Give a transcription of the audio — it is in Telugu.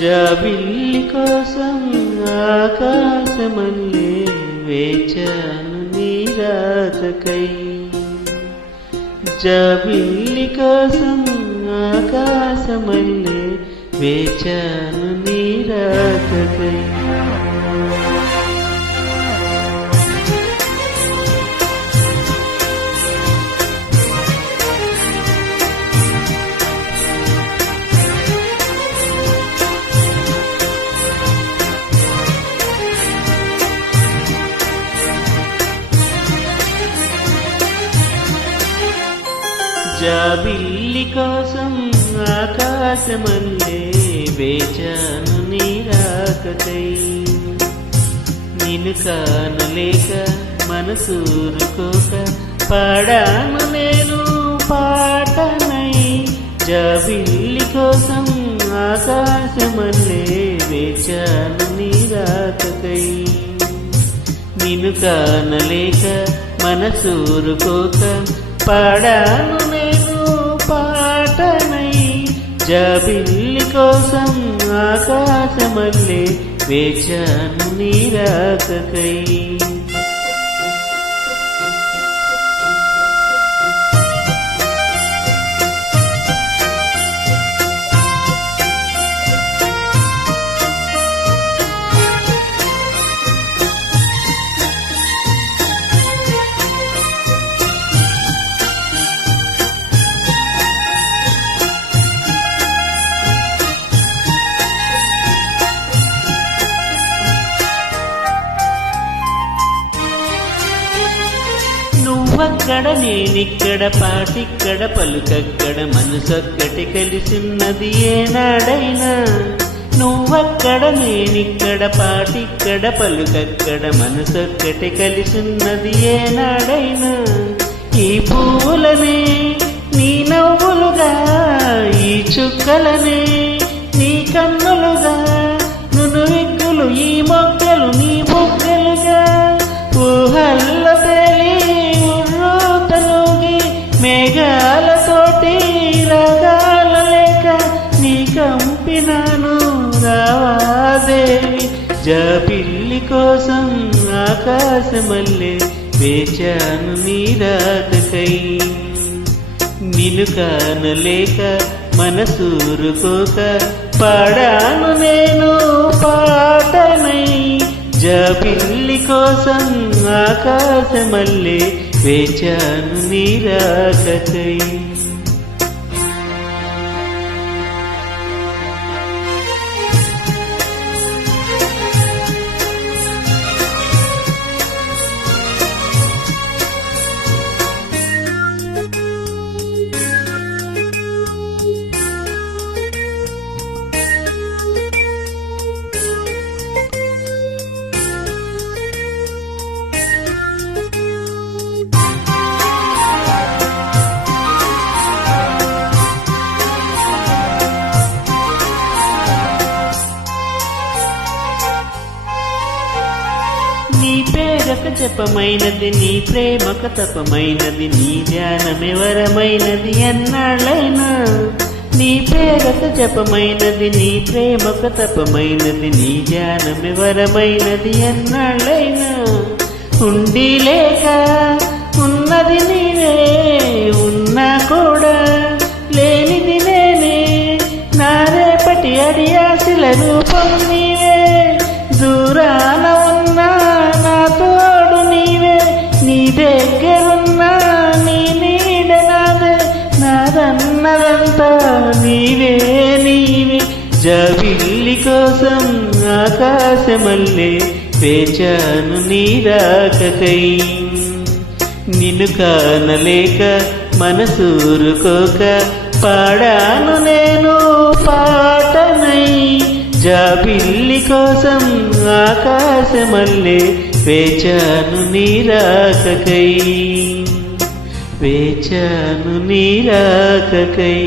జాబిల్లి కోసం ఆకాశమల్లే వేచాను నీ రాకకై. జాబిల్లి కోసం ఆకాశమల్లే వేచాను నీ రాకకై. జాబిల్లి కోసం ఆకాశమల్లే వేచాను నీ రాకకై. నిన్ను కానలేక మనసూరుకోక పాడాను నేను పాటనై. జాబిల్లి కోసం ఆకాశమల్లే వేచాను నీ రాకకై. నిన్ను కానలేక మనసూరుకోక పాడాను నేను పాటనై. జాబిల్లి కోసం ఆకాశమల్లే వేచాను నీ రాకకై. నువ్వక్కడ నేనిక్కడ పాటిక్కడ పలుకక్కడ మనసొక్కటి కలిసిన్నది ఏనాడైనా. నువ్వక్కడ నేనిక్కడ పాటిక్కడ పలుకక్కడ మనసొక్కటి కలిసిన్నది ఏనాడైనా. ఈ పువ్వులనే నీ నవ్వులుగా, ఈ చుక్కలనే నీ కన్నులుగా, నును విగ్గులు ఈ మొగ్గలు నీ బొగ్గలుగా. ఊహల్ల తేలి ఉర్రూతలూగి మేఘాలతోటి రాగాల లేక నీ కంపినాను రావాదేవి. జాబిల్లి కోసం ఆకాశమల్లే వేచాను నీ రాకకై. నిన్ను కానలేక మనసూరుకోక పాడాను నేను పాటనై. జాబిల్లి కోసం ఆకాశమల్లే వేచాను నీ రాకకై. నీ పేరక జపమైనది, నీ ప్రేమక తపమైనది, నీ ధ్యానమే వరమైనది ఎన్నాళ్ళైనా. నీ పేరక జపమైనది, నీ ప్రేమక తపమైనది, నీ ధ్యానమే వరమైనది ఎన్నాళ్ళైనా. ఉండి లేక ఉన్నది నీవే, ఉన్నా కూడా లేనిది నేనే. నా రేపటి అడియాసిల రూపం నీవే. దూరాన ఉన్నా నా తోడు నీవే, నీ దగ్గరున్నా నీ నీడ నాదే. నాదన్నదంతా నీవే నీవే. జాబిల్లి కోసం ఆకాశమల్లే వేచాను నీ రాకకై. నిన్ను కానలేక మనసూరుకోక పాడాను నేను పాటనై. జాబిల్లి కోసం ఆకాశమల్లే వేచాను నీ రాకకై. వేచాను నీ రాకకై.